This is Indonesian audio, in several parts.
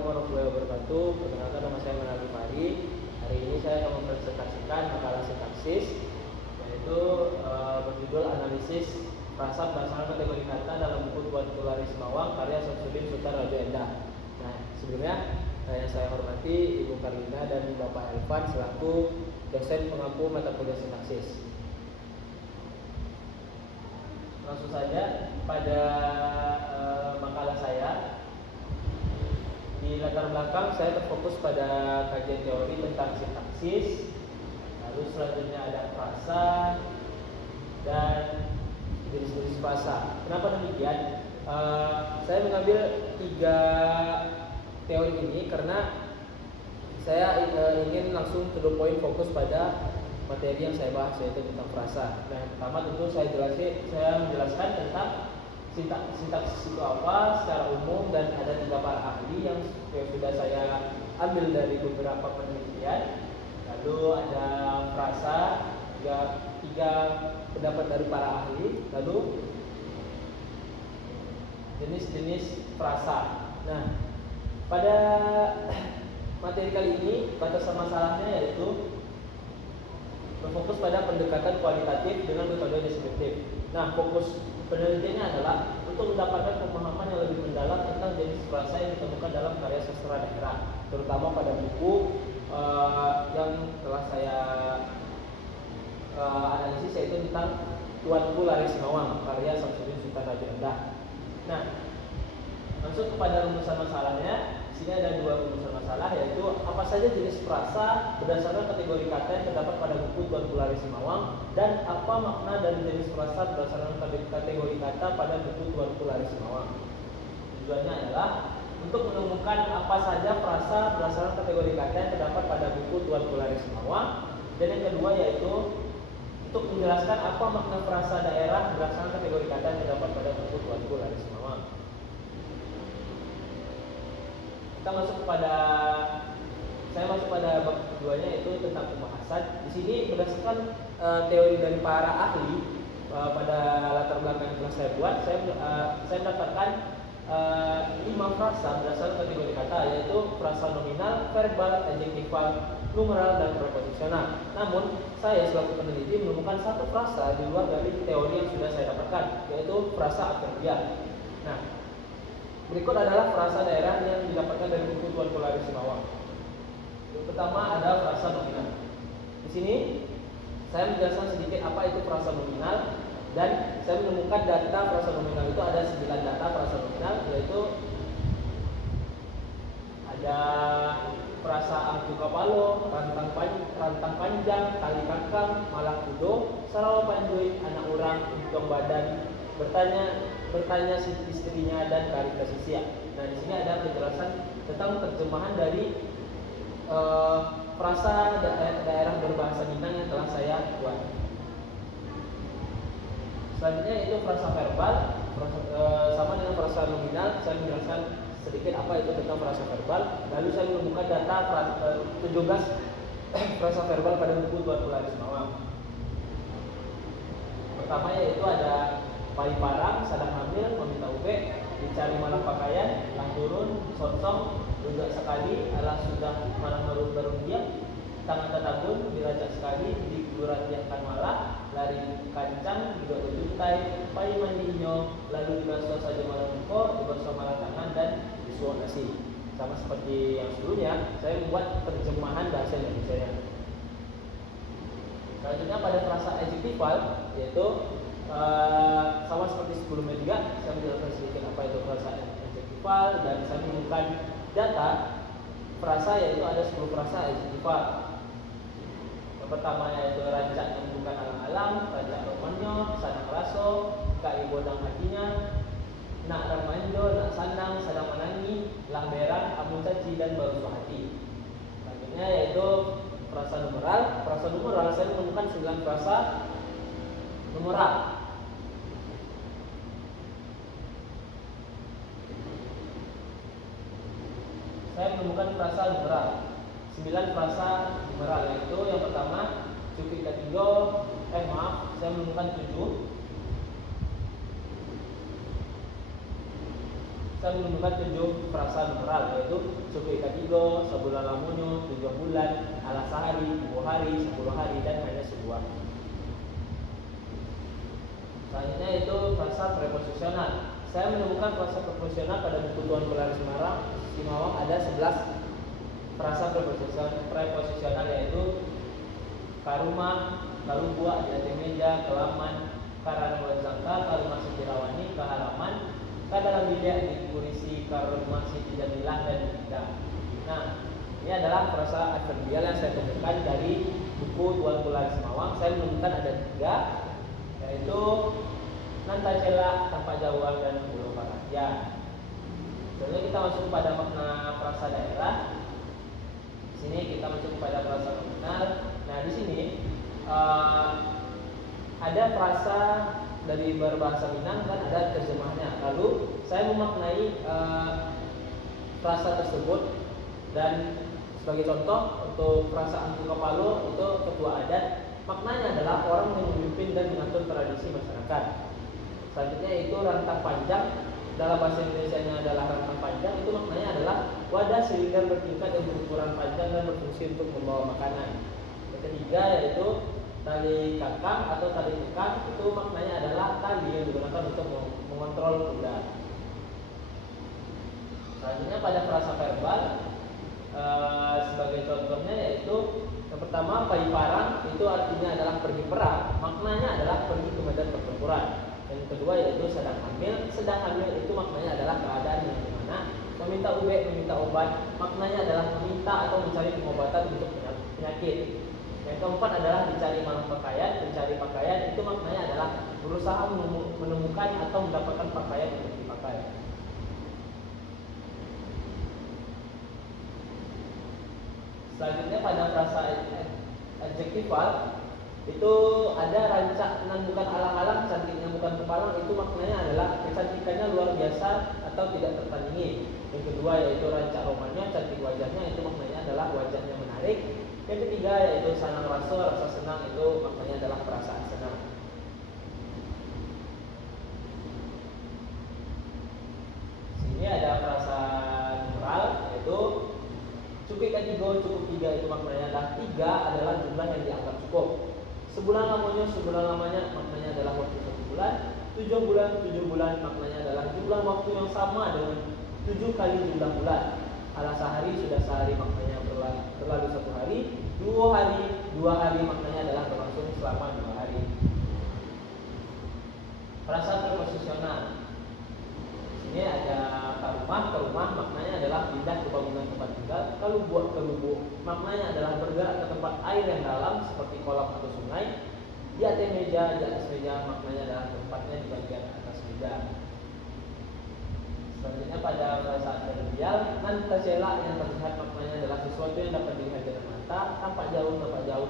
Assalamualaikum warahmatullahi wabarakatuh. Perkenalkan, nama saya Manali Fahri. Hari ini saya akan mempresentasikan makalah sintaksis, yaitu berjudul analisis frasa berdasarkan kategori kata dalam buku Tuan Tularis Mawang karya Samsudin Sultan Raja Endah. Nah, sebelumnya yang saya hormati Ibu Karlina dan Bapak Elvan selaku dosen pengampu mata kuliah sintaksis. Langsung saja pada makalah saya. Di latar belakang saya terfokus pada kajian teori tentang sintaksis, lalu selanjutnya ada frasa dan jenis-jenis frasa. Kenapa demikian? Saya mengambil 3 teori ini karena saya ingin langsung to the point, fokus pada materi yang saya bahas, yaitu tentang frasa. Nah, yang pertama tentu saya menjelaskan tentang sintaksis itu apa secara umum, dan ada 3 para ahli yang sudah saya ambil dari beberapa penelitian. Lalu ada frasa, 3 pendapat dari para ahli, lalu jenis-jenis frasa. Nah, pada materi kali ini batasan masalahnya yaitu berfokus pada pendekatan kualitatif dengan metode deskriptif. Nah, fokus penelitiannya adalah untuk mendapatkan pemahaman yang lebih mendalam tentang jenis frasa yang ditemukan dalam karya sastra daerah, terutama pada buku yang telah saya analisis, yaitu tentang Tuan Tularis Mawang karya Samsudin Sultan Raja Endah. Nah, masuk kepada rumusan masalahnya. Di sini ada 2 rumusan masalah, yaitu apa saja jenis frasa berdasarkan kategori kata yang terdapat pada buku Tuan Tularis Mawang, dan apa makna dari jenis frasa berdasarkan kategori kata pada buku Tuan Tularis Mawang. Tujuannya adalah untuk menemukan apa saja frasa berdasarkan kategori kata yang terdapat pada buku Tuan Tularis Mawang, dan yang kedua yaitu untuk menjelaskan apa makna frasa daerah berdasarkan kategori kata yang terdapat pada buku Tuan Tularis Mawang. Saya masuk pada bab keduanya, yaitu tentang pembahasan. Di sini berdasarkan teori dari para ahli pada latar belakang yang telah saya buat, saya mendapatkan 5 frasa berdasarkan kategori kata, yaitu frasa nominal, verbal, adjektifal, numeral, dan preposisional. Namun saya selaku peneliti menemukan 1 frasa di luar dari teori yang sudah saya dapatkan, yaitu frasa adverbial. Nah, berikut adalah frasa daerah yang didapatkan dari buku Tuan Tularis Mawang. Yang pertama ada frasa nominal. Di sini saya menjelaskan sedikit apa itu frasa nominal, dan saya menemukan data frasa nominal itu ada 9 data frasa nominal, yaitu ada frasa angku kapalo, rantang panjang, kali kakang, malah kudo, sarawa panjuit, anak orang, untung badan, bertanya si istrinya, dan kari kasisia. Nah, di sini ada penjelasan tentang terjemahan dari frasa daerah berbahasa Minang yang telah saya buat. Selanjutnya itu frasa verbal, sama dengan frasa nominal. Saya menjelaskan sedikit apa itu tentang frasa verbal. Lalu saya menemukan data 17 frasa verbal pada buku Tuan Tularis Mawang. Pertama yaitu ada pai parang, sadang hamil, meminta ube, dicari malah pakaian, lang turun, sonsong, juga sekali, alah sudah malah baru diam, tangan tetagun, dirajak sekali, dikuratiakan malah, lari kancang, juga berjuntai, pai mandinya, lalu dibasuh saja malah muka, dibasuh malah tangan, dan disuap nasi. Sama seperti yang sebelumnya, saya membuat terjemahan bahasa Indonesia. Selanjutnya pada frasa adjektifal, yaitu sama seperti sebelumnya juga, saya menjelaskan sedikit apa itu frasa adjektifal, dan saya menemukan data frasa, yaitu ada 10 frasa adjektifal. Yang pertama yaitu rancak yang bukan alang-alang, rancak romanyo, sadang raso, kai bodang hatinya, nak ramanjo, nak sandang, sadang menangi, lah berang, amun caci, dan baru hati. Selanjutnya yaitu frasa numeral. Frasa numeral saya menemukan 9 frasa numeral. Saya menemukan frasa numeral, 9 frasa numeral, yaitu yang pertama cukup ketiga, saya menemukan 7. saya menemukan 7 frasa numeral, yaitu suku ikatigo, sebulan lamunyo, 7 bulan, alasahari, 2 hari, 10 hari, dan hanya sebuah. Selanjutnya itu frasa preposisional. Saya menemukan frasa preposisional pada buku Tuan Gelar Semarang Simawang ada 11 frasa preposisional, yaitu karuma, kalubua, di atas meja, kelaman, karana wazangka, karuma setirawani, kehalaman, kadalam bilik, dikurisi, karuma siti jamilah, dan tidak. Nah, ini adalah frasa adverbial yang saya temukan dari buku Tuan Gelar Semawang. Saya menemukan ada 3, yaitu nantacela, tanpa jawab, dan pulau perhatian. Selanjutnya kita masuk pada makna frasa daerah. Di sini kita masuk pada frasa nominal. Nah, di sini ada frasa dari berbahasa Minang dan ada terjemahnya. Lalu saya memaknai frasa tersebut, dan sebagai contoh untuk frasa Angku Kapalo itu ketua adat, maknanya adalah orang yang memimpin dan mengatur tradisi masyarakat. Selanjutnya itu rantang panjang, dalam bahasa Indonesianya adalah rantang panjang, itu maknanya adalah wadah silinder bertingkat yang berukuran panjang dan berfungsi untuk membawa makanan. Yang ketiga yaitu tali kakang atau tali kekang, itu maknanya adalah tali yang digunakan untuk mengontrol kuda. Selanjutnya pada frasa verbal, sebagai contohnya yaitu yang pertama paiparang, itu artinya adalah pergi perang, maknanya adalah pergi ke medan pertempuran. Yang kedua yaitu sedang hamil itu maknanya adalah keadaan yang dimana. Meminta ube, meminta obat, maknanya adalah meminta atau mencari pengobatan untuk penyakit. Yang keempat adalah dicari pakaian, mencari pakaian, itu maknanya adalah berusaha menemukan atau mendapatkan pakaian untuk dipakai. Selanjutnya pada frasa adjektifal itu ada rancak nan bukan alang-alang, cantiknya bukan kepalang, itu maknanya adalah kecantikannya luar biasa atau tidak tertandingi. Yang kedua yaitu rancak romannya, cantik wajahnya, itu maknanya adalah wajahnya menarik. Yang ketiga yaitu sanang raso, rasa senang, itu maknanya adalah perasaan senang. Sini ada frasa numeral yaitu cukup ketiga, cukup 3, itu maknanya adalah 3 adalah jumlah yang dianggap cukup. Sebulan lamanya maknanya adalah waktu 1 bulan. 7 bulan maknanya adalah jumlah waktu yang sama dengan 7 kali jumlah bulan. Ala sehari, sudah sehari maknanya berlalu 1 hari. 2 hari maknanya adalah berlangsung selama 2 hari. Frasa preposisional. Ini ada karumah maknanya adalah pindah ke bangunan tempat tinggal. Kalau buat ke lubuk maknanya adalah bergerak ke tempat air yang dalam seperti kolam atau sungai. Di atas meja maknanya adalah tempatnya di bagian atas meja. Selanjutnya pada frasa adverbial, nantacela, yang terlihat maknanya adalah sesuatu yang dapat dilihat dengan mata. Tampak jauh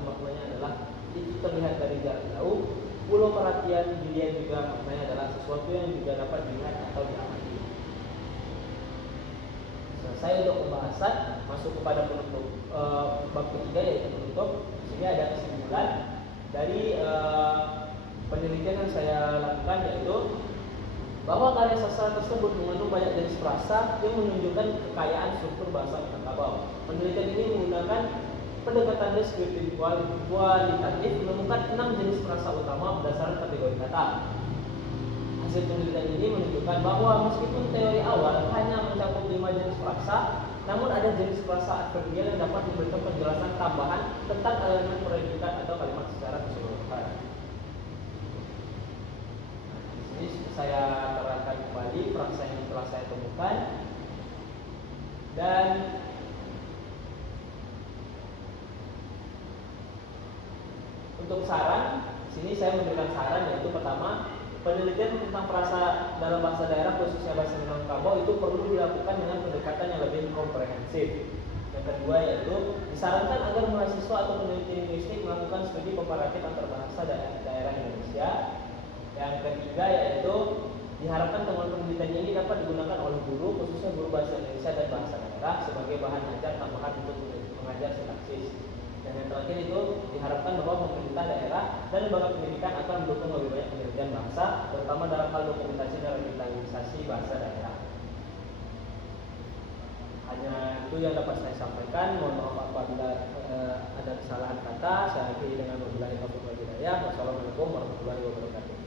maknanya adalah itu terlihat dari jarak jauh. Pulau perhatian, dilihat juga maknanya adalah sesuatu yang juga dapat dilihat atau diamati. Selesai untuk pembahasan, masuk kepada penutup bab ketiga yaitu penutup. Di sini ada kesimpulan dari penelitian yang saya lakukan, yaitu bahwa karya sastra tersebut mengandung banyak jenis frasa yang menunjukkan kekayaan struktur bahasa Minangkabau. Penelitian ini menggunakan pendekatan deskriptif kualitatif, menemukan 6 jenis frasa utama berdasarkan kategori kata. Hasil penelitian ini menunjukkan bahwa meskipun teori awal hanya mencakup 5 jenis frasa, namun ada jenis frasa adverbial yang dapat memberikan penjelasan tambahan tentang elemen predikat atau kalimat secara keseluruhan. Di sini saya terangkan kembali frasa yang telah saya temukan, dan untuk saran, di sini saya memberikan saran, yaitu pertama, penelitian tentang frasa dalam bahasa daerah khususnya bahasa Minangkabau itu perlu dilakukan dengan pendekatan yang lebih komprehensif. Yang kedua yaitu disarankan agar mahasiswa atau peneliti linguistik melakukan studi komparatif antar bahasa daerah Indonesia. Yang ketiga yaitu diharapkan temuan penelitian ini dapat digunakan oleh guru, khususnya guru bahasa Indonesia dan bahasa daerah, sebagai bahan ajar tambahan untuk mengajar sintaksis. Dan yang terakhir itu diharapkan bahwa pemerintah daerah dan lembaga pendidikan akan mendukung lebih banyak penelitian bahasa, terutama dalam hal dokumentasi dan revitalisasi bahasa daerah. itu yang dapat saya sampaikan. Mohon maaf apabila ada kesalahan kata. Saya akhiri dengan wabillahi taufiq wal hidayah. Wassalamualaikum warahmatullahi wabarakatuh.